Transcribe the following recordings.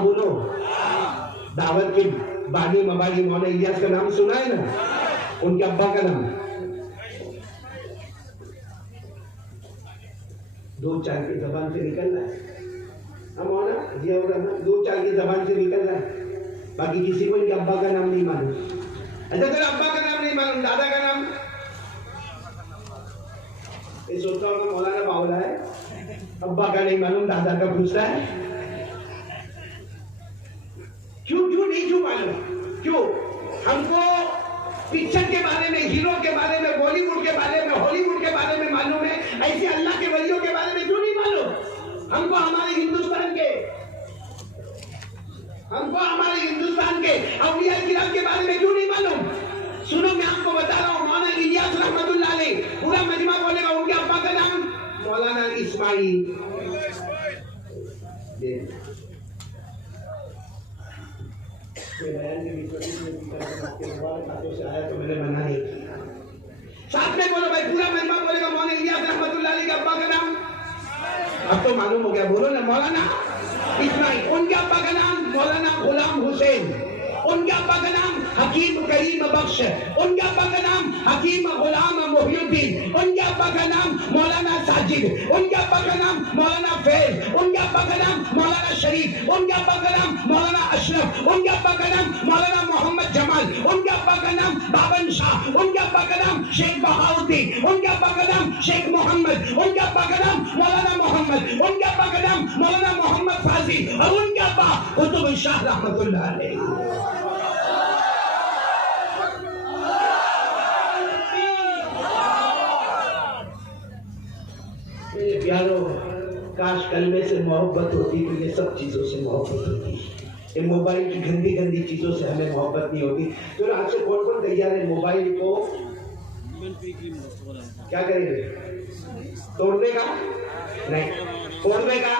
हाँ बोलो। दावत के बानी मबानी मौलाना इलियास का नाम सुना है ना, उनके अब्बा का नाम। 2-4 की जबान से निकल रहा है, हम मौलाना जिया 2-4 की जबान से निकल रहा है, बाकी किसी को इनके अब्बा का नाम नहीं मालूम। अच्छा तेरा अब्बा का नाम नहीं मालूम, दादा का नाम ये सोचता होगा मौलाना बावला है, अब्बा का नहीं मालूम, दादा का पूछता है। क्यों नहीं क्यों मालूम? क्यों? हमको पिक्चर के बारे में, हीरो के बारे में, बॉलीवुड के बारे में, हॉलीवुड के बारे में मालूम है, ऐसे अल्लाह के वलियों के बारे में क्यों नहीं मालूम? हमको हमारे हिंदुस्तान के औलिया किराम के बारे में क्यों नहीं मालूम? सुनो मैं आपको बता रहा हूँ, मौलाना इलियास रहमतुल्लाह अलैह, पूरा मजमा बोलेगा, उनके अब्बा का नाम मौलाना इस्माइल। आया तो मैंने मना नहीं किया। साथ में बोलो भाई, पूरा मजमा बोलेगा मौलाना इलियास रहमतुल्लाह अलैह के अब्बा का नाम। अब तो मालूम हो गया, बोलो ना मौलाना इस्माइल। उनके अब्बा का नाम मौलाना गुलाम हुसैन, उनके अब्बा का नाम हकीम करीम बख्श, उनके अब्बा का नाम हकीम गुलाम मोहिउद्दीन, उनके अब्बा का नाम मौलाना साजिद, उनके अब्बा का नाम मौलाना फैज, उनके अब्बा का नाम मौलाना शरीफ, उनके अब्बा का नाम मौलाना अशरफ, उनके अब्बा का नाम मौलाना मोहम्मद जमाल, उनके अब्बा का नाम बाबन शाह, उनके अब्बा का नाम शेख बहाउद्दीन, उनके अब्बा का नाम शेख मोहम्मद, उनके अब्बा का नाम मौलाना मोहम्मद, उनके अब्बा का नाम मौलाना मोहम्मद फाजी, और उनके अब्बा कुतुब शाह रहमतुल्लाह अलैह। प्यारो, काश कलमे से मोहब्बत होती तो ये सब चीजों से मोहब्बत होती। ये मोबाइल की गंदी गंदी चीजों से हमें मोहब्बत नहीं होती। तो आज से कौन तैयार है मोबाइल को क्या करेंगे? तोड़ने का नहीं, फोड़ने का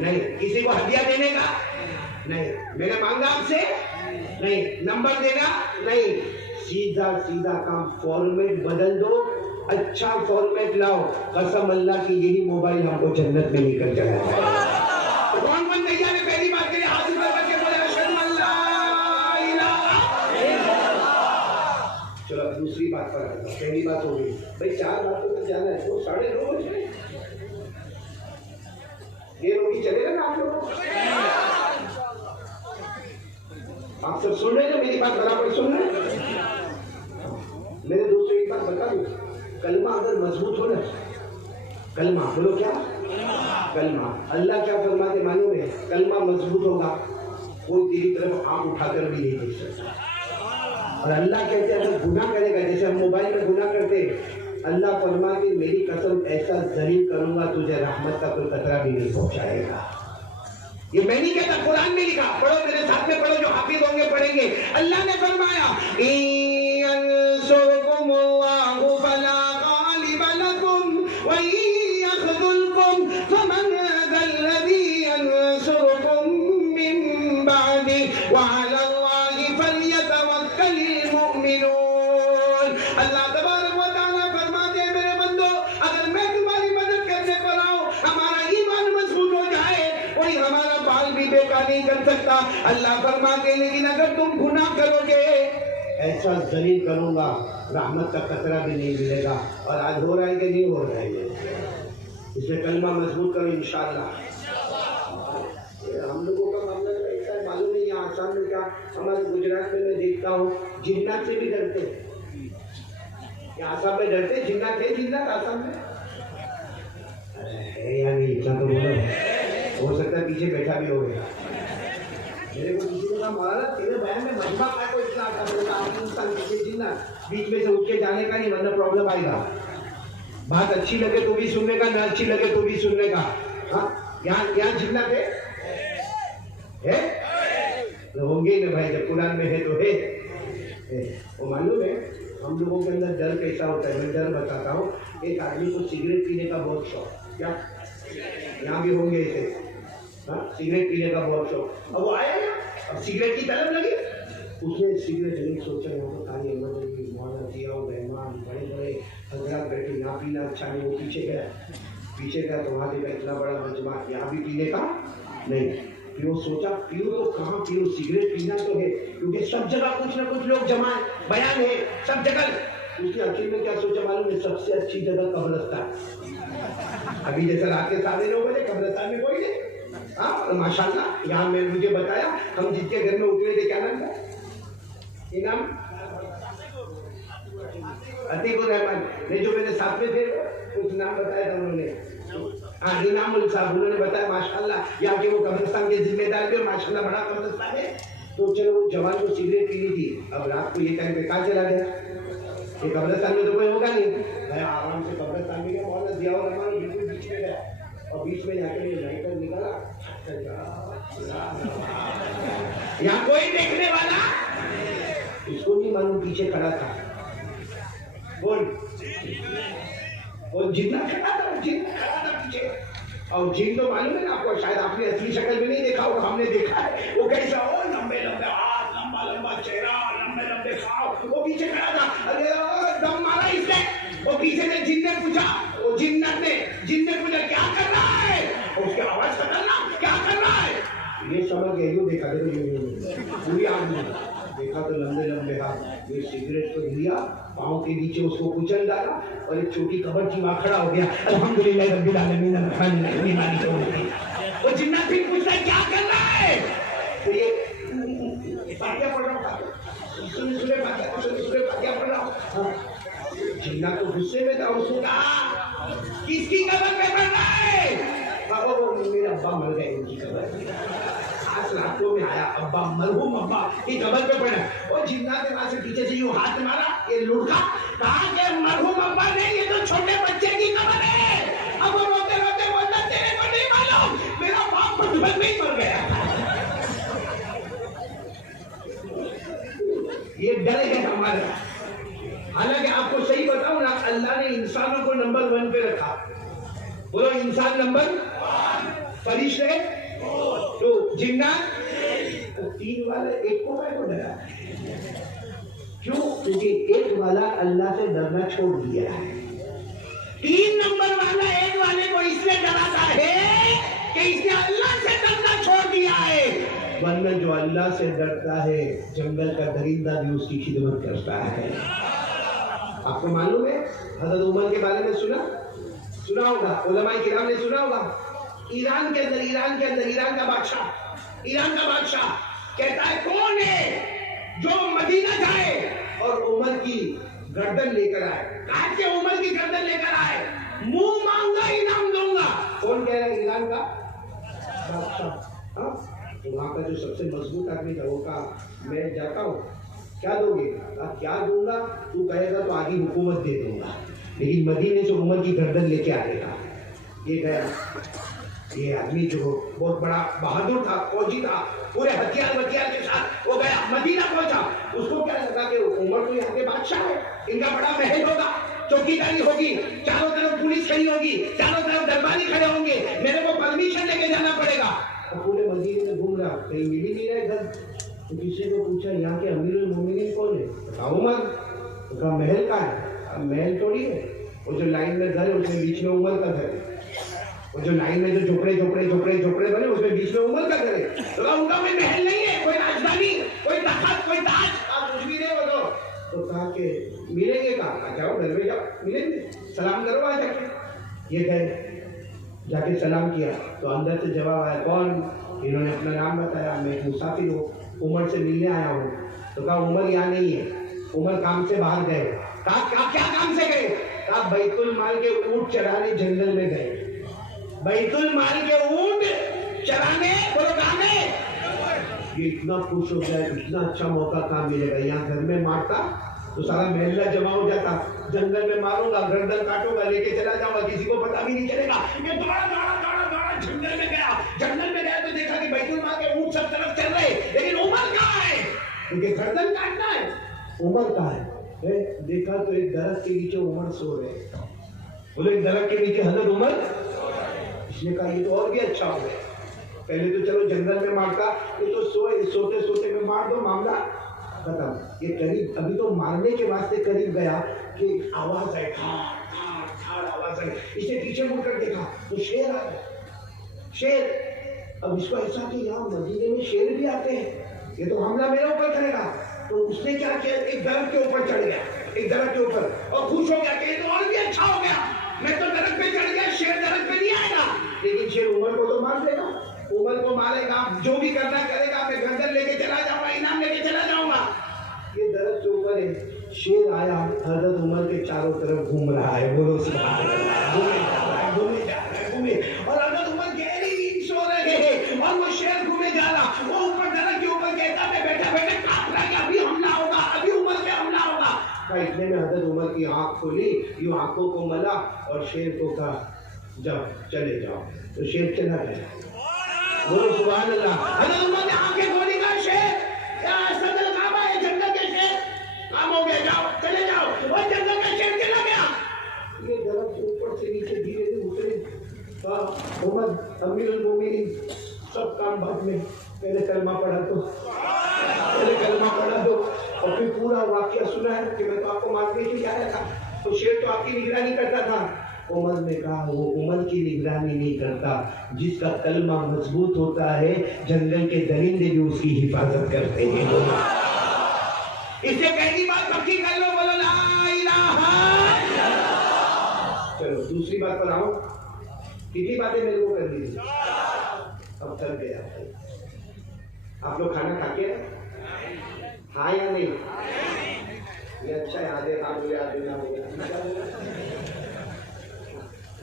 नहीं, किसी को हदिया देने का नहीं, मैंने मांगा आपसे नहीं, नंबर देना नहीं, सीधा सीधा काम फॉर्मेट बदल दो, अच्छा फॉर्मेट लाओ, कसम अल्लाह की यही मोबाइल हमको जन्नत में लेकर चला जाए। तो कौन तैयार है? पहली बात के लिए हाथ ऊपर करके बोले अशहदु अल्ला इलाहा इल्लल्लाह। चलो दूसरी बात पर आता हूं। पहली बात हो गई भाई, 4 बातों तक जाना है तो 9:30 बजे ये रोटी चलेगा ना आप लोगों? आप सब सुन रहे हैं मेरी बात, बराबर सुन रहे हैं? मेरे दोस्तों एक बात बता दूं, कलमा अगर मजबूत हो ना, कलमा बोलो क्या? कलमा। अल्लाह क्या फरमाते मालूम है? कलमा मजबूत होगा, कोई तेरी तरफ आंख उठाकर भी नहीं देख सकता। और अल्लाह कहते हैं अगर गुनाह करेगा, जैसे हम मोबाइल में गुनाह करते हैं, अल्लाह फरमाते मेरी कसम ऐसा जलील करूंगा तुझे रहमत का कोई खतरा भी नहीं पहुंचाएगा। ये मैं नहीं कहता, कुरान में लिखा, पढ़ो मेरे साथ में पढ़ो, जो हाफिज होंगे पढ़ेंगे। अल्लाह ने फरमाया अल्लाह तबारक व तआला फरमाते हैं मेरे बंदो, अगर मैं तुम्हारी मदद करने पर आऊं, हमारा ईमान मजबूत हो जाए, कोई हमारा बाल भी बेकार नहीं कर सकता। अल्लाह फरमाते हैं लेकिन अगर तुम गुनाह करोगे ऐसा जलील करूंगा रहमत का खतरा भी नहीं मिलेगा। और आज हो रहा है कि नहीं हो रहा है? इसमें कलमा मजबूत करो इंशाअल्लाह। हम लोगों का मामला ऐसा है, मालूम नहीं यहाँ आसाम में क्या, हमारे गुजरात में मैं देखता हूँ जिन्नात से भी डरते हैं। आसाम में डरते, जिन्नात है, जिन्नात आसाम में है या नहीं? इतना तो बोलो, हो सकता है पीछे बैठा भी हो गया। मेरे को किसी ने कहा महाराज तेरे बयान में मजमा का कोई इतना जिन्नात बीच में से उठ के जाने का नहीं, वरना प्रॉब्लम आएगा। बात अच्छी लगे तो भी सुनने का, ना अच्छी लगे तो भी सुनने का। हाँ यहाँ जिन्नात है तो होंगे ना भाई, जब कुरान में है तो है। वो मालूम है हम लोगों के अंदर डर कैसा होता है? मैं डर बताता हूँ। एक आदमी को सिगरेट पीने का बहुत शौक, क्या यहाँ भी होंगे ऐसे, हाँ सिगरेट पीने का बहुत शौक। अब वो आया ना, अब सिगरेट की तलब लगी, उसने सिगरेट नहीं सोचा यहाँ पर ताली अहमद मौलाना जियाउर रहमान बड़े बड़े हजरात बैठे, यहाँ पीना अच्छा नहीं। वो पीछे गया तो वहाँ देखा इतना बड़ा मजमा, यहाँ भी पीने का नहीं। वो सोचा पियो तो कहाँ पियो, सिगरेट पीना तो है, क्योंकि सब जगह कुछ ना कुछ लोग जमा है, बयान है सब जगह। उसके आखिर में क्या सोचा मालूम है? सबसे अच्छी जगह कब्रिस्तान। अभी जैसे रात के 9:30 बजे कब्रिस्तान में कोई नहीं। हाँ माशाल्लाह, यहाँ मैं मुझे बताया हम जिसके घर में उतरे थे, क्या नाम था? ये नाम अतीकुर रहमान ने, जो मेरे साथ में थे कुछ नाम बताया था उन्होंने। हाँ इनामुल साहब, उन्होंने बताया माशाल्लाह यहाँ के वो कब्रिस्तान के जिम्मेदार भी, और माशाल्लाह बड़ा कब्रिस्तान है। तो चलो वो जवान को सिगरेट पीनी थी, अब रात को ये टाइम पे कहाँ चला गया? ये कब्रिस्तान में तो कोई होगा नहीं, मैं आराम से कब्रिस्तान में गया, मोहल्ला जियाउर रहमान बिल्कुल बीच में गया, और बीच में जाकर ये लाइटर निकाला, यहाँ कोई देखने वाला इसको नहीं मालूम पीछे खड़ा था कौन? वो जिन्ना खड़ा था, जिन खड़ा था पीछे। और जिन तो मालूम है ना आपको, शायद आपने असली शक्ल में नहीं देखा होगा, हमने देखा है। वो कैसा हो, लंबे लंबे हाथ, लंबा लंबा चेहरा, लंबे लंबे खाव, वो पीछे खड़ा था। अरे दम मारा इसने, वो पीछे से जिन ने पूछा, वो जिन्नत ने, जिन ने पूछा क्या कर रहा है? उसकी आवाज खतरनाक, क्या कर रहा है? ये समझ गया, यूँ देखा देखो पूरी आग में देखा तो लंबे लंबे हाथ, ये सिगरेट को लिया, पाँव के नीचे उसको कुचल डाला, और एक छोटी कबर की वहाँ खड़ा हो गया। अल्हम्दुलिल्लाह रब्बिल आलमीन अर्रहमान अर्रहीम मालिक यौमिद्दीन। वो जिन्ना फिर पूछता है क्या कर रहा है? तो ये फातिहा पढ़ रहा था, सुने फातिहा पढ़ रहा हूँ। जिन्ना तो गुस्से में था, उसने कहा किसकी कबर पे पढ़ रहा है? मेरे अब्बा मर गए, उनकी कबर आज रातों में आया, अब्बा मरहूम अब्बा की कबर पे पड़ा। और जिन्ना के पास से पीछे से यूं हाथ मारा, ये लुढ़का, कहा कि मरहूम अब्बा नहीं, ये तो छोटे बच्चे की कबर है। अब वो रोते रोते बोलता तेरे को नहीं मालूम, मेरा बाप बचपन में ही मर गया। ये डर है हमारा। हालांकि आपको सही बताऊं ना, अल्लाह ने इंसानों को नंबर 1 पे रखा। बोलो इंसान नंबर 1, फरिश्ते तो जिन्नात तो 3 वाले, एक को मैं को डरा। क्यों? क्योंकि एक वाला अल्लाह से डरना छोड़ दिया है। 3 नंबर वाला एक वाले को इसलिए डराता है कि इसने अल्लाह से डरना छोड़ दिया है। वरना जो अल्लाह से डरता है, जंगल का दरिंदा भी उसकी खिदमत करता है। आपको मालूम है हज़रत उमर के बारे में सुना होगा, उलमाए किराम ने सुना होगा। ईरान के अंदर ईरान का बादशाह कहता है कौन है जो मदीना जाए और उमर की गर्दन लेकर आए, काट के उमर की गर्दन लेकर आए, मुंह मांगा इनाम दूंगा। कौन कह रहा है? ईरान का बादशाह। तो वहां का जो सबसे मजबूत आदमी था वो कहा मैं जाता हूँ, क्या दोगे? क्या दूंगा? तू कहेगा तो आधी हुकूमत दे दूंगा, लेकिन मदीने से उमर की गर्दन लेके आएगा। ये गया, ये आदमी जो बहुत बड़ा बहादुर था, फौजी था, पूरे हथियार के साथ वो गया, मदीना पहुंचा। उसको क्या लगा कि उमर तो यहाँ के बादशाह है, इनका बड़ा महल होगा, चौकीदारी होगी, चारों तरफ पुलिस खड़ी होगी, चारों तरफ दरबारी खड़े होंगे, मेरे को परमिशन लेके जाना पड़ेगा। तो पूरे मदीने में घूम रहा, कहीं मिल ही नहीं रहा घर। तो किसी को पूछा यहाँ के अमीरुल मोमिनीन कौन है? कहा उमर। तो कहा महल का है? महल थोड़ी है, वो जो लाइन में घर है उसमें बीच में उमर का घर है। वो जो लाइन में जो झोपड़े बने उसमें बीच में उमर का घर है। तो उनका कोई महल नहीं है, कोई राजधानी, कोई तख्त, कोई ताज, आप कुछ भी नहीं बोलो। तो कहा कि मिलेंगे, कहा जाओ घर में जाओ, मिलेंगे, सलाम करो आ जाके। ये गए, जाके सलाम किया तो अंदर से जवाब आया कौन? इन्होंने अपना नाम बताया, मैं मुसाफिर हूँ, उमर से मिलने आया हूँ। तो कहा उमर यहाँ नहीं है, उमर काम से बाहर गए। कहा क्या काम से गए? कहा बैतुल माल के ऊंट चराने जंगल में गए। बैतुल माल के ऊंट चराने, बोलो कहाँ गए? ये इतना खुश हो गया, इतना अच्छा मौका कहाँ मिलेगा, यहाँ घर में मारता तो सारा महल्ला जमा हो जाता, जंगल में मारूंगा, गर्दन काटूंगा, लेके चला जाऊंगा, किसी को पता भी नहीं चलेगा। ये दौड़ा जंगल में गया तो देखा कि बैतुल माल के ऊंट सब तरफ चल रहे, लेकिन उमर कहाँ है? क्योंकि गर्दन काटना है, उमर कहाँ है? देखा तो एक दरख्त के नीचे उमर सो रहे। बोले एक दरख्त के नीचे हजरत उमर? इसने कहा ये तो और भी अच्छा हो गया, पहले तो चलो जंगल में मारता, ये तो सोते सोते में मार दो, मामला खत्म। ये करीब, अभी तो मारने के वास्ते करीब गया कि आवाज आई, ठाड़ आवाज आई। इसने पीछे मुड़कर देखा तो शेर आ गया। शेर अब इसको ऐसा कि यहाँ मदीने में शेर भी आते हैं, ये तो हमला मेरे ऊपर करेगा। तो उसने क्या किया, एक दरख्त के ऊपर चढ़ गया, एक दरख्त के ऊपर, और खुश हो गया कि ये तो और भी अच्छा हो गया, मैं तो दरख्त पे चढ़ गया, शेर दरख्त पे नहीं आएगा। लेकिन शेर उमर को तो मार देगा, उमर को मारेगा, जो भी करना करेगा, मैं गर्दन लेके चला जाऊंगा, इनाम लेके चला जाऊंगा। ये दरख्त के ऊपर है, शेर आया, हजरत उमर के चारों तरफ घूम रहा है, बोलो सुभान अल्लाह, घूमे जा रहा है, घूमे जा रहा है, घूमे, और हजरत उमर गहरी नींद सो रहे हैं, और वो शेर घूमे जा रहा, वो ऊपर दरख्त के ऊपर कहता है बैठा बैठा कांप रहा है, अभी हमला होगा, अभी उमर पे हमला होगा। इतने में हजरत उमर की आंख खुली, यूं आंखों को मला और शेर को कहा जाओ चले जाओ, तो शेर चला गया, बोलो सुभान अल्लाह। हजरत उमर ने आंखें खोली, कहा शेर क्या सदर काबा है, जंगल के शेर, काम हो गया, जाओ चले जाओ, और जंगल का शेर चला गया। ये दरख्त से ऊपर से नीचे धीरे धीरे उतरे, उमर अमीरुल मोमिनीन, सब काम बाद में, पहले कलमा पढ़ा दो, पहले कलमा पढ़ा दो, और फिर पूरा वाक्य सुना है कि मैं तो आपको मारने के लिए आया था, तो शेर तो आपकी निगरानी करता था। उमर ने कहा वो उमर की निगरानी नहीं करता, जिसका कलमा मजबूत होता है जंगल के दरिंदे भी उसकी हिफाजत करते हैं। इससे पहली बात पक्की कर लो, बोलो ला इलाहा। चलो दूसरी बात पर आओ, कितनी बातें मेरे को करनी थी, अब थक गया। आप लोग खाना खा के हाँ या नहीं, ये अच्छा है, आधे खा बोले आधे ना बोले।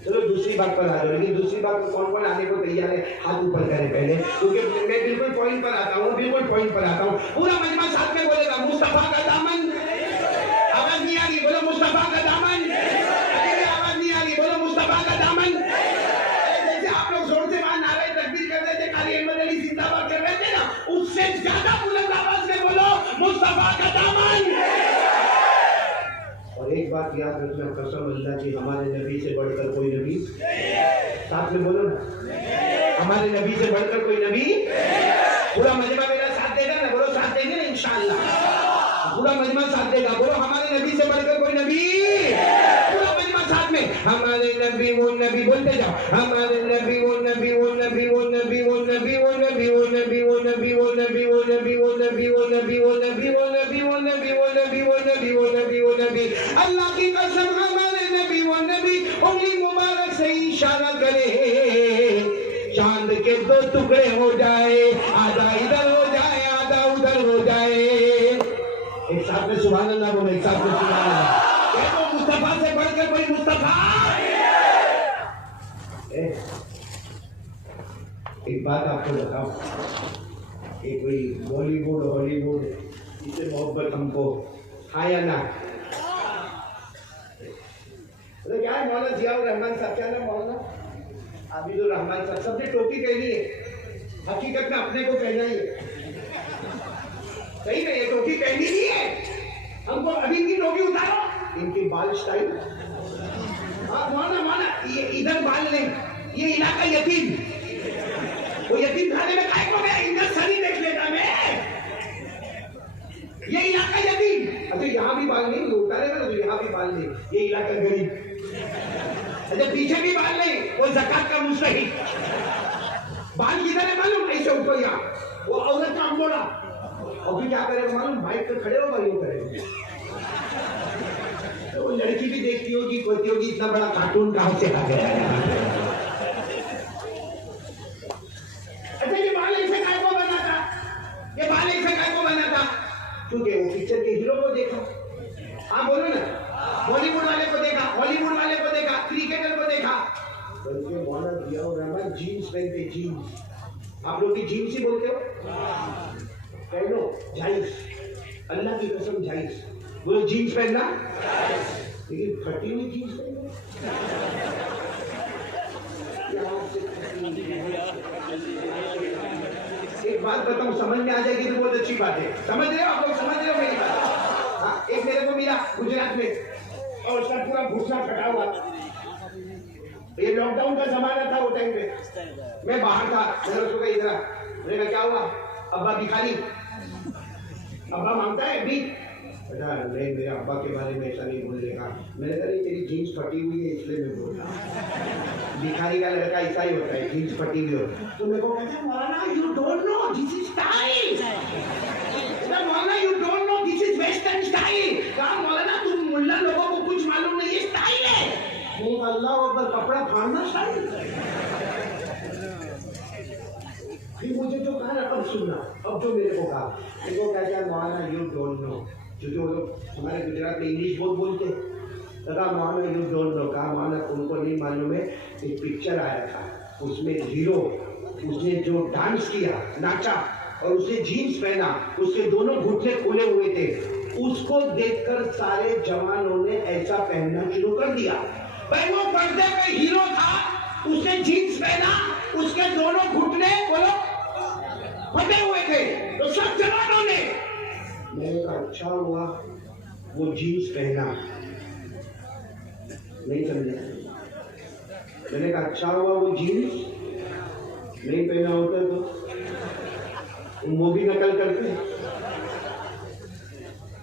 चलो दूसरी बात पर आ जाओ, लेकिन दूसरी बात पर कौन कौन आने को तैयार है, हाथ ऊपर करें पहले, क्योंकि मैं बिल्कुल पॉइंट पर आता हूँ, बिल्कुल पॉइंट पर आता हूँ। पूरा मजमा साथ में बोलेगा मुस्तफा का दामन, आवाज नहीं आ रही, बोलो मुस्तफा का दामन, आवाज नहीं आ रही, बोलो मुस्तफा का दामन। जैसे आप लोग जोर से वहां नारे तकबीर कर रहे थे, काली अहमद अली जिंदाबाद कर रहे थे ना, उससे ज्यादा बुलंद आवाज से बोलो मुस्तफा का दामन। और एक बात याद रखना, कसम अल्लाह की, हमारे नबी से बढ़कर कोई नबी, साथ में बोलो ना, हमारे नबी से बढ़कर कोई नबी। पूरा मजमा मेरा साथ देगा ना, बोलो साथ देंगे ना इंशाअल्लाह, पूरा मजमा साथ देगा, बोलो हमारे नबी से बढ़कर कोई नबी, पूरा मजमा साथ में, हमारे नबी वो नबी, बोलते जाओ, हमारे नबी वो नबी, वो नबी वो नबी, वो नबी वो नबी, वो नबी वो नबी, वो नबी वो नबी, वो नबी वो नबी, वो नबी वो नबी, वो नबी वो नबी, वो नबी वो नबी, वो नबी। अल्लाह की कसम हमारे नबी वो नबी, उंगली मुबारक से इशारा करे, चांद के दो टुकड़े हो जाए, आधा इधर हो जाए, आधा उधर हो जाए। एक साथ में सुभान अल्लाह बोलो, एक साथ में सुभान अल्लाह। देखो मुस्तफा से बढ़कर कोई मुस्तफा। एक बात आपको बताओ, कि कोई बॉलीवुड हॉलीवुड इससे मोहब्बत हमको हाँ या ना? तो क्या है मौलाना जियाउर रहमान साहब, क्या नाम मौलाना आबिदुर रहमान साहब, सबने टोपी पहनी है, हकीकत में अपने को पहना ही है, सही नहीं है, टोपी पहनी नहीं है हमको। अभी इनकी टोपी उतारो, इनकी बाल स्टाइल, हाँ मौलाना ये इधर बाल नहीं, ये इलाका यतीम, वो यतीम खाने में काय को गया, इधर सनी देख लेता मैं, ये इलाका यतीम, अच्छा यहाँ भी बाल नहीं, उतारे ना तो यहाँ भी बाल नहीं, ये इलाका गरीब, अच्छा पीछे भी बाल नहीं, वो ज़कात का मुस्तहिक, बाल किधर है मालूम, ऐसे ऊपर यहाँ, वो औरत का अंगोड़ा, और फिर क्या करेगा मालूम, बाइक पे खड़े होगा, यूँ करेगा, तो वो लड़की भी देखती होगी, कहती होगी इतना बड़ा कार्टून कहाँ से आ गया है। अच्छा ये बाल ऐसे काय को बना था, ये बाल ऐसे काय को बना था, क्योंकि वो पिक्चर के हीरो को देखा, हाँ बोलो ना, बॉलीवुड वाले को देखा, हॉलीवुड वाले को देखा, क्रिकेटर को देखा, बल्कि मौलाना जियाउर रहमान जीन्स पहनते, जीन्स, आप लोग भी जीन्स ही बोलते हो, पहनो जाइस, अल्लाह की कसम जाइस, बोलो जीन्स पहनना, लेकिन फटी हुई जीन्स पहनना, एक बात बताऊं, समझ में आ जाएगी तो बहुत अच्छी बात है, समझ रहे हो आप लोग, समझ रहे हो मेरी बात? हाँ, एक मेरे को मिला गुजरात में, और उसका पूरा घुसना कटा हुआ, ये लॉकडाउन का जमाना था वो टाइम पे, मैं बाहर था, मैंने उसको कहा इधर, मैंने कहा क्या हुआ, अब्बा भिखारी, अब्बा मांगता है भी, बेटा नहीं, मेरे अब्बा के बारे में ऐसा नहीं बोलने का। मैंने कहा नहीं, तेरी जीन्स फटी हुई है इसलिए मैं बोल रहा हूँ। भिखारी का लड़का ऐसा ही होता है, जीन्स फटी हुई हो तो मेरे को कहता है मौलाना you don't know this is style. मौलाना you don't know this is western style. कहा मौलाना तुम मुल्ला लोगों को कुछ मालूम नहीं, ये स्टाइल है। वो अल्लाह अकबर, कपड़ा फाड़ना स्टाइल। फिर मुझे जो कहा ना, अब सुनना, अब जो मेरे को कहा, मेरे को कहता है मौलाना यू डोंट नो, क्योंकि वो लोग हमारे गुजरात में इंग्लिश बहुत बोलते। कहा मौलाना यू डोंट नो। कहा मौलाना उनको नहीं मालूम है, एक पिक्चर आया था, उसमें हीरो, उसने जो डांस किया, नाचा और उसने जीन्स पहना, उसके दोनों घुटने खुले हुए थे, उसको देखकर सारे जवानों ने ऐसा पहनना शुरू कर दिया। भाई वो पर्दे पे हीरो था, उसने जीन्स पहना, उसके दोनों घुटने बोलो फटे हुए थे, तो सब जवानों ने, मैंने कहा अच्छा हुआ वो जीन्स पहना। नहीं समझे? मैंने कहा अच्छा हुआ वो जीन्स नहीं पहना होता तो वो भी नकल करते।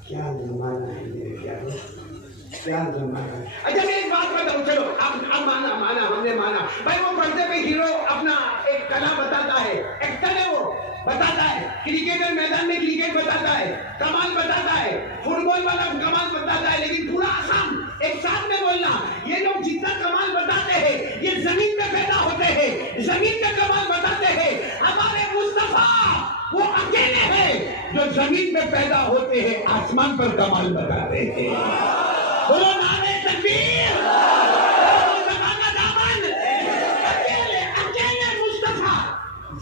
क्या जमाना है मेरे, क्या जमाना है। अच्छा मैं एक बात बताऊं, चलो अब माना हमने माना। भाई वो पर्दे पे हीरो अपना एक कला बताता है, एक्टर है, वो बताता है, क्रिकेटर मैदान में क्रिकेट बताता है, कमाल बताता है, फुटबॉल वाला कमाल बताता है, लेकिन पूरा आसाम एक साथ में बोलना, ये लोग जितना कमाल बताते हैं ये जमीन पे पैदा होते हैं, जमीन पे कमाल बताते हैं। हमारे मुस्तफा वो अकेले हैं जो जमीन पे पैदा होते हैं, आसमान पर कमाल बताते हैं। बोलो नारे तकबीर।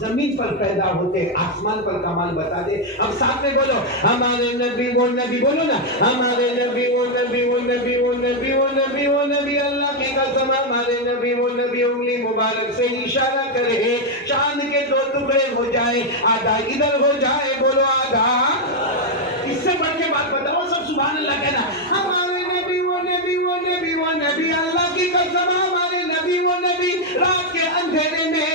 जमीन पर पैदा होते, आसमान पर कमाल बता दे। अब साथ में बोलो हमारे नबी वो नबी, बोलो ना हमारे नबी वो नबी, वो नबी वो नबी वो नबी वो नबी, अल्लाह की कसम हमारे नबी वो नबी उंगली मुबारक से इशारा करे, चांद के दो टुकड़े हो जाए, आधा इधर हो जाए, बोलो आधा। इससे बढ़ के बात बताओ, सब सुभान अल्लाह कहना। हमारे नबी वो नबी वो नबी वो नबी, अल्लाह की कसम हमारे नबी वो नबी, रात के अंधेरे में,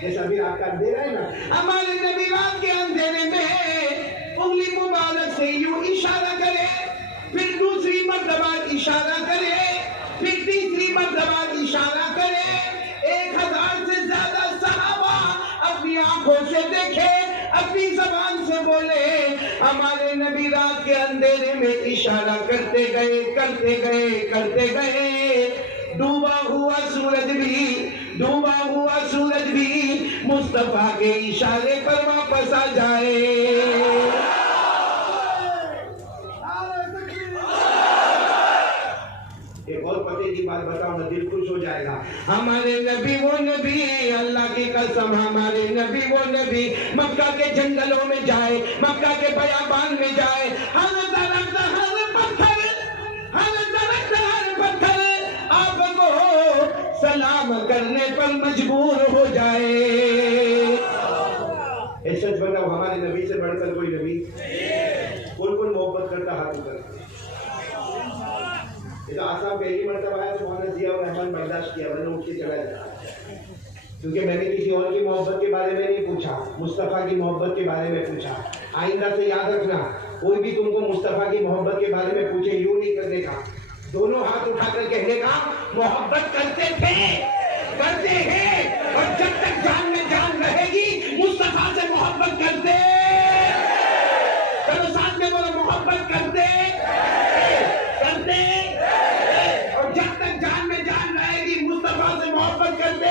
जैसा भी रात का अंधेरा है ना, हमारे नबी रात के अंधेरे में उंगली मुबारक से यूं इशारा करे, फिर दूसरी मर्तबा इशारा करे, फिर तीसरी मर्तबा इशारा करे। 1000 से ज्यादा सहाबा अपनी आंखों से देखे, अपनी जबान से बोले, हमारे नबी रात के अंधेरे में इशारा करते गए करते गए करते गए। डूबा हुआ सूरज भी मुस्तफा के इशारे पर वापस आ जाए। एक और पते की बात बताओ ना, दिल खुश हो जाएगा। हमारे नबी वो नबी, अल्लाह की कसम हमारे नबी वो नबी, मक्का के जंगलों में जाए, मक्का के बयाबान में जाए, हर दरख्त हर पत्थर आपको सलाम करने पर मजबूर हो जाए। सच बताओ हमारे नबी से बढ़कर कोई नबी? कौन मोहब्बत करता हाथ ऊपर। तो आसाम पहली मरतबा आया तो मोहम्मद जिया और रहमान बर्दाश्त किया, मैंने उठ के चला जाता, क्योंकि मैंने किसी और की मोहब्बत के बारे में नहीं पूछा, मुस्तफा की मोहब्बत के बारे में पूछा। आइंदा से याद रखना, कोई भी तुमको मुस्तफा की मोहब्बत के बारे में पूछे, यूं नहीं करने का, दोनों हाथ उठाकर कहने का मोहब्बत करते थे, करते हैं, और जब तक जान में जान रहेगी मुस्तफा से मोहब्बत करते। चलो साथ में बोलो मोहब्बत करते करते, और जब तक जान में जान रहेगी मुस्तफा से मोहब्बत करते।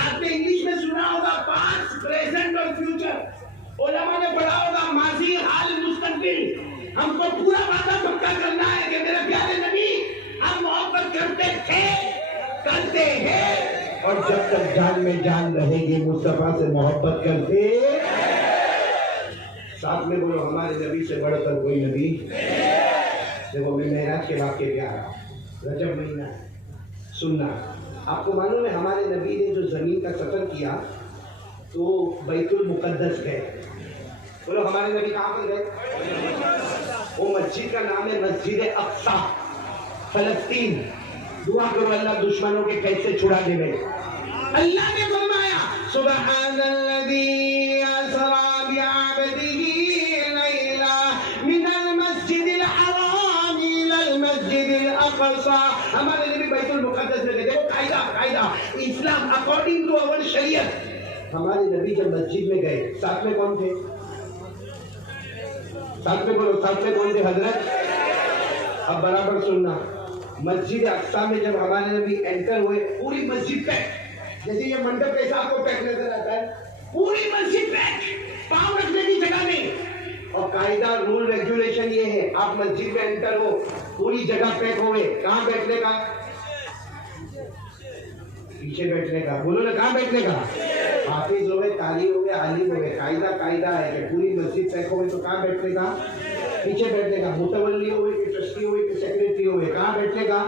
आपने इंग्लिश में सुना होगा पास्ट, प्रेजेंट और फ्यूचर। उलमा ने पढ़ा होगा माजी, हाल, मुस्तकबिल। हमको पूरा वादा पक्का करना है कि मेरे प्यारे नबी हम मोहब्बत करते थे, करते हैं, और जब तक जान में जान रहेगी मुस्तफा से मोहब्बत करते। साथ में बोलो हमारे नबी से बढ़कर कोई नबी। देखो मैं मेराज के वाक्य पे आ रहा हूँ, रजब महीना है, सुनना। आपको मालूम है हमारे नबी ने जो जमीन का सफर किया तो बैतुल मुकद्दस गए। बोलो हमारे नबी कहाँ पर गए? वो मस्जिद का नाम है मस्जिद अक्सा, फलस्तीन। दुआ करो अल्लाह दुश्मनों के कैद से छुड़ा दे। अल्लाह ने फरमाया सुब्हानल्लज़ी असरा बिअब्दिही लैला मिनल मस्जिद इस्लाम अकॉर्डिंग टू अवर शरीयत। हमारे नबी जब मस्जिद में गए, साथ में कौन थे? साथ में बोलो, साथ में कौन थे हजरत? अब बराबर सुनना, मस्जिद अक्सा में जब हमारे नबी एंटर हुए, पूरी मस्जिद पैक, जैसे ये मंडप कैसा आपको पैक नजर आता है, पूरी मस्जिद पैक, पांव रखने की जगह नहीं। और कायदा रूल रेगुलेशन ये है, आप मस्जिद में एंटर हो, पूरी जगह पैक हो गए, कहाँ बैठने का? पीछे बैठने का। बोलो ना, कहाँ बैठने का? हाफिज हो गए, ताली हो गए, आलिम हो गए, कायदा है कि पूरी मस्जिद पैक हो गई तो कहाँ बैठने का? पीछे बैठने का। मुतवल्ली हो गई, ट्रस्टी हो गई, सेक्रेटरी हो गए, कहाँ बैठने का?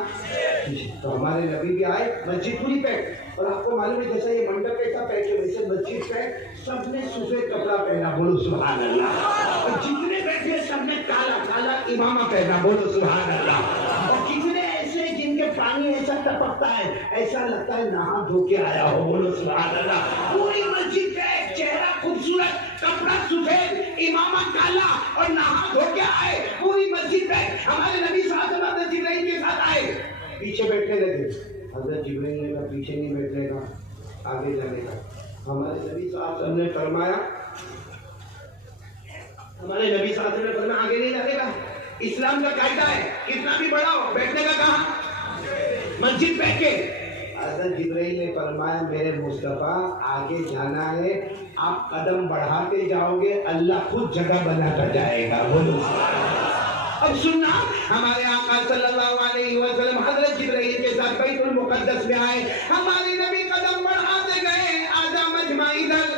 तो हमारे नबी भी आए, मस्जिद पूरी पैक। और आपको मालूम है जैसा ये मंडप कैसा पैक है, वैसे मस्जिद पैक, सबने सफेद कपड़ा पहना। बोलो सुभान अल्लाह। और जितने बैठे सबने काला काला इमामा पहना। बोलो सुभान अल्लाह। और कितने ऐसे जिनके पानी ऐसा टपकता है, ऐसा लगता है नहा धो के आया हो। बोलो सुभान अल्लाह। पूरी मस्जिद पैक, चेहरा खूबसूरत, कपड़ा सफेद, इमामा काला और नहा धो के आए, पूरी मस्जिद पैक। हमारे नबी साहब जिब्राइल के साथ आए, पीछे बैठने लगे। हजरत जिब्राइल ने कहा पीछे नहीं बैठने का, आगे जाने का। हमारे नबी साहब ने फरमाया, आगे नहीं जाने का। इस्लाम का कायदा है, कितना भी बड़ा हो, बैठने का कहाँ? मस्जिद बैठ के। हजरत जिब्राइल ने फरमाया, मेरे मुस्तफा आगे जाना है, आप कदम बढ़ाते जाओगे, अल्लाह खुद जगह बनाता जाएगा। बोलो। अब सुनना, हमारे आका सल्लल्लाहु अलैहि वसल्लम हजरत जिब्राइल के साथ बैतुल मुकद्दस में आए। हमारे नबी कदम बढ़ाते गए, आधा मजमा इधर,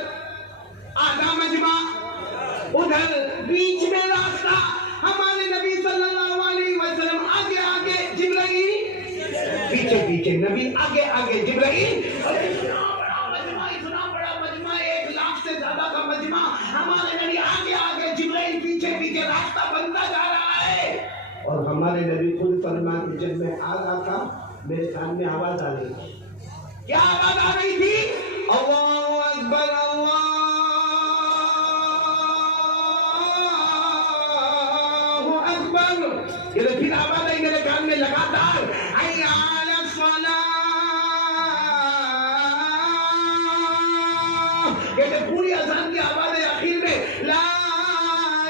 आधा मजमा उधर, बीच में रास्ता। हमारे नबी सल्लल्लाहु अलैहि वसल्लम आगे आगे, जिब्राइल पीछे पीछे, नबी आगे आगे, जिब्राइल। इतना बड़ा मजमा, 1 लाख से ज्यादा का मजमा। हमारे नबी आगे आगे, जिब्राइल पीछे पीछे, रास्ता बनता जा रहा है। और हमारे नबी खुद फरमाते, जब मैं आ रहा था, मेरे कान में आवाज आ रही थी। क्या आवाज आ रही थी? अल्लाहु अकबर, अल्लाहु अकबर। ये फिर आवाज आई मेरे कान में लगातार, हैया अला सलाह। ये पूरी अज़ान की आवाज है, आखिर में ला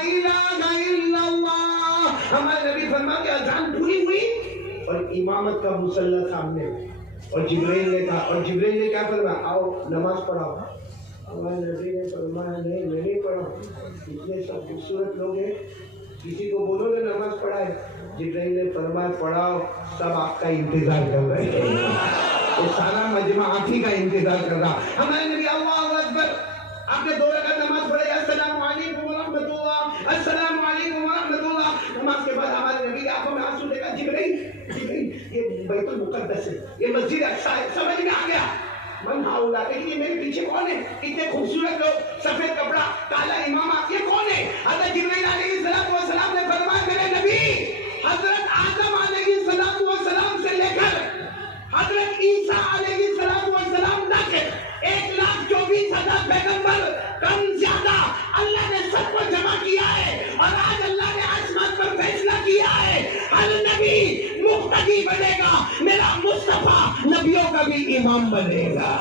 इलाहा इल्लल्लाह। हमारे नबी फरमाते अज़ान पूरी हुई और इमामत का मुसल्ला सामने, और जिब्राइल ने कहा, और जिब्राइल ने क्या फरमाया, आओ नमाज पढ़ाओ। हमारे नबी ने फरमाया, नहीं मैं नहीं पढ़ाऊं, इतने सब खूबसूरत लोग हैं, किसी को बोलो ना नमाज पढ़ाए। जिब्राइल ने फरमाया, पढ़ाओ, सब आपका इंतजार कर रहे हैं। ये सारा मजमा आप ही का इंतजार कर रहा। हमारे नबी अल्लाहु अकबर, आपने 2 रकात नमाज पढ़े, अस्सलामु अलैकुम व रहमतुल्लाह, अस्सलामु अलैकुम व रहमतुल्लाह। नमाज के बाद हमारे नबी की आंखों में आंसू देखा, जिब्राइल ये बैतुल मुकद्दस है, ये मस्जिद अक्सा है, समझ में आ गया। मन हाउला, लेकिन ये मेरे पीछे कौन है? इतने खूबसूरत लोग, सफेद कपड़ा, काला इमामा, ये कौन है? हज़रत जिब्राइल अलैहिस्सलाम ने फरमाया, मेरे नबी हज़रत आदम अलैहिस्सलाम से लेकर हज़रत ईसा अलैहिस्सलाम तक 1,24,000 पैगंबर, कम ज्यादा अल्लाह ने सबको जमा किया है। और आज अल्लाह ने आसमान पर फैसला किया है, हर नबी मुक्तदी बनेगा, मेरा मुस्तफा नबियों का भी इमाम बनेगा।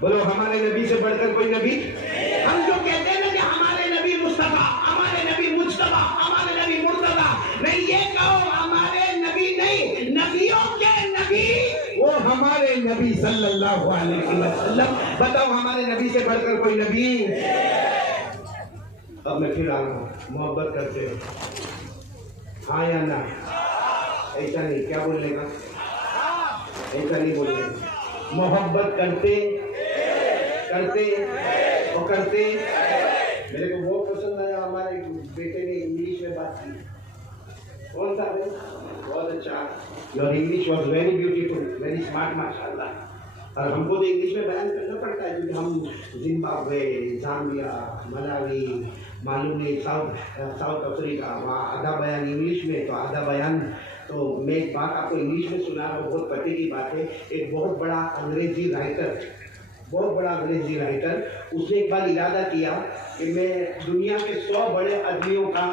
बोलो, हमारे नबी से बढ़कर कोई नबी? हम जो कहते हैं ना कि हमारे नबी मुस्तफा, हमारे नबी मुज्तबा, हमारे नबी मुर्तजा, नहीं, ये कहो हमारे नबी नहीं, नबियों के नबी वो हमारे नबी सल्लल्लाहु अलैहि वसल्लम। बताओ, हमारे नबी से बढ़कर कोई नबी? अब मैं फिर आ रहा हूँ, मोहब्बत करते हो, हाँ या ना? ऐसा नहीं, क्या बोलने का? ऐसा नहीं बोलने का। मोहब्बत करते करते और करते। मेरे को बहुत पसंद आया, हमारे बेटे ने इंग्लिश में बात की। कौन सा है? बहुत अच्छा, your English was very beautiful, very smart, माशाल्लाह। और हमको तो इंग्लिश में बयान करना पड़ता है, क्योंकि हम जिम्बाब्वे, जाम्बिया, मलावी, मालूम नहीं, साउथ अफ्रीका, वहाँ आधा बयान इंग्लिश में, तो आधा बयान। तो मैं एक बात आपको इंग्लिश में सुना रहा हूँ, बहुत पते की बात है। एक बहुत बड़ा अंग्रेजी राइटर बहुत बड़ा अंग्रेजी राइटर, उसने एक बार इरादा किया कि मैं दुनिया के 100 बड़े आदमियों का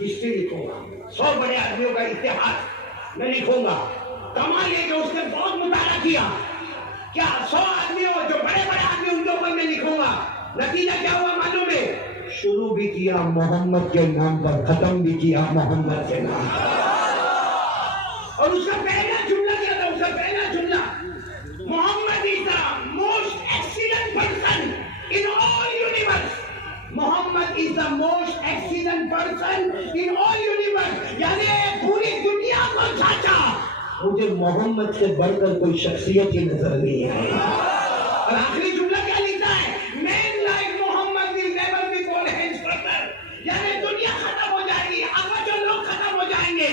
हिस्ट्री लिखूंगा, 100 बड़े आदमियों का इतिहास मैं लिखूंगा। कमाल ये कि उसने बहुत मुताला किया, क्या 100 आदमियों जो बड़े बड़े आदमी उनके ऊपर मैं लिखूंगा। नतीजा क्या हुआ मालूम है? शुरू भी किया मोहम्मद के नाम पर, खत्म भी किया मोहम्मद के नाम पर। और उसका पहला जुमला क्या था? उसका पहला जुमला, Muhammad is the most excellent person in all universe. Muhammad is the most excellent person in all universe, यानी पूरी दुनिया को झांचा, मुझे मोहम्मद से बढ़कर कोई शख्सियत ही नजर नहीं है। और आखिरी जुमला क्या लिखता है? Man like Muhammad will never be called henceforth, यानी दुनिया खत्म हो जाएगी, अब लोग खत्म हो जाएंगे,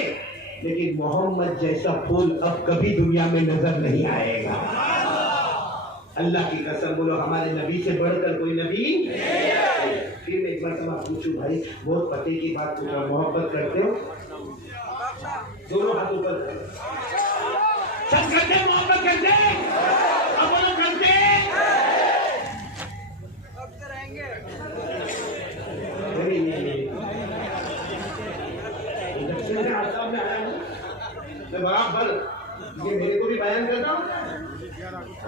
लेकिन मोहम्मद जैसा फूल अब कभी दुनिया में नजर नहीं आएगा। अल्लाह की कसम बोलो, हमारे नबी से बढ़कर कोई नबी। फिर मैं एक बार सवाल पूछूं भाई, बहुत पते की बात पूछ रहा, मोहब्बत करते हो? दोनों हाथ ऊपर, सब करते हैं, मोहब्बत करते हैं, अब बोलो करते हैं। मैं बराबर ये मेरे को भी बयान करता हूँ,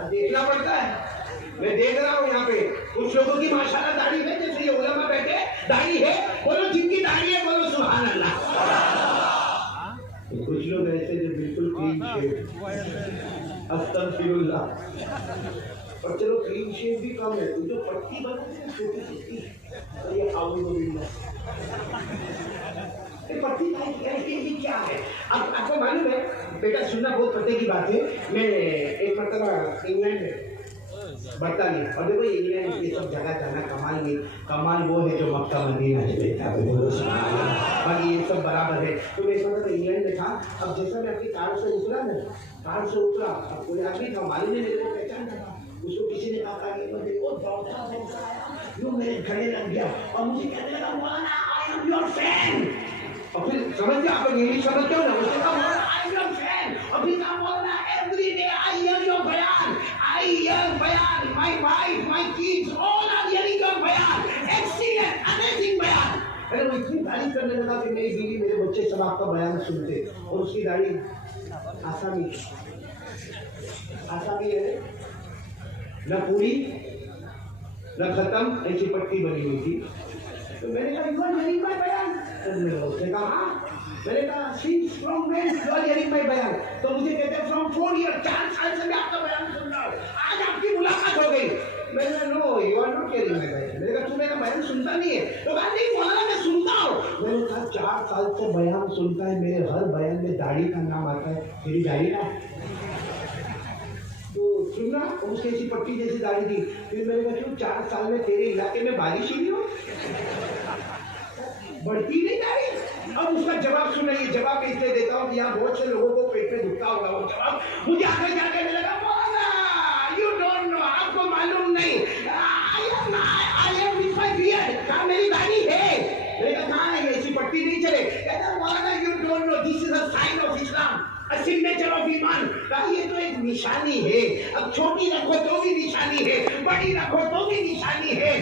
देखना पड़ता है। मैं देख रहा हूँ यहाँ पे कुछ लोगों की माशाल्लाह दाढ़ी है, जैसे ये उलमा बैठे दाढ़ी है, बोलो जिनकी दाढ़ी है बोलो सुभान अल्लाह। कुछ लोग ऐसे जो बिल्कुल क्लीन शेव, अस्तगफिरुल्लाह। और चलो क्लीन शेव भी कम है, जो पट्टी बनाते हैं छोटी छोटी, ये पट्टी ये क्या है? अब आपको मालूम है बेटा, सुनना बहुत पते की बात है। मैं एक मतलब इंग्लैंड में बढ़ता नहीं, और देखो इंग्लैंड ये सब जगह जाना कमाल नहीं, कमाल वो है जो मक्का मदीना है बेटा, बाकी ये सब बराबर है। तो मैं मतलब इंग्लैंड में था, अब जैसा मैं अपनी कार से उतरा ना, कार से उतरा, अब कोई आदमी था, मालूम नहीं मेरे को पहचान था, उसको किसी ने कहा कि देखो दौड़ता आया, यूं मेरे गले लग गया और मुझे कहने लगा मौलाना आई एम योर फैन। और फिर समझ गया, आप इंग्लिश समझते हो ना, उसने कहा आई एम योर फैन, और फिर कहा मौलाना every day I hear your बयान, आई हियर बयान, my wife my kids all are hearing your बयान, एक्सीलेंट अमेजिंग बयान। अरे वो इतनी तारीफ करने लगा कि मेरी बीवी मेरे बच्चे सब आपका बयान सुनते, और उसकी दाढ़ी आसामी है, न पूरी न खत्म, ऐसी पट्टी बनी हुई थी। तो मैंने कहा यू आर हियरिंग माय बयान, उसने कहा हाँ। मैंने कहा since from when you are hearing my बयान, तो मुझे कहते हैं फ्रॉम 4 ईयर, 4 साल से मैं आपका बयान सुन रहा हूँ, आज आपकी मुलाकात हो गई। मैंने no you are not hearing my बयान। मैंने कहा तू मेरा बयान सुनता नहीं है? तो कहा नहीं मौलाना मैं सुनता हूँ। मैंने कहा 4 साल से बयान सुनता है, मेरे हर बयान में दाढ़ी का नाम आता है, तेरी दाढ़ी का तो सुनना, उसकी ऐसी पट्टी जैसी दाढ़ी थी। फिर मैंने कहा क्यों 4 साल में तेरे इलाके में बारिश ही नहीं हो, बढ़ती नहीं दाढ़ी? अब उसका जवाब सुना, ये जवाब मैं इसलिए देता हूँ कि यहाँ बहुत से लोगों को पेट में दुखता होगा, वो जवाब मुझे आगे जाके लगा मौलाना यू डोंट नो, आपको मालूम नहीं, I am with my beard, कहा मेरी दाढ़ी है। मैंने कहा कहाँ है, ऐसी पट्टी नहीं चले। कहता मौलाना you don't know, this is a sign of Islam, a signature of ईमान। कहा ये तो एक निशानी है, अब छोटी रखो तो भी निशानी है, बड़ी रखो तो भी निशानी है।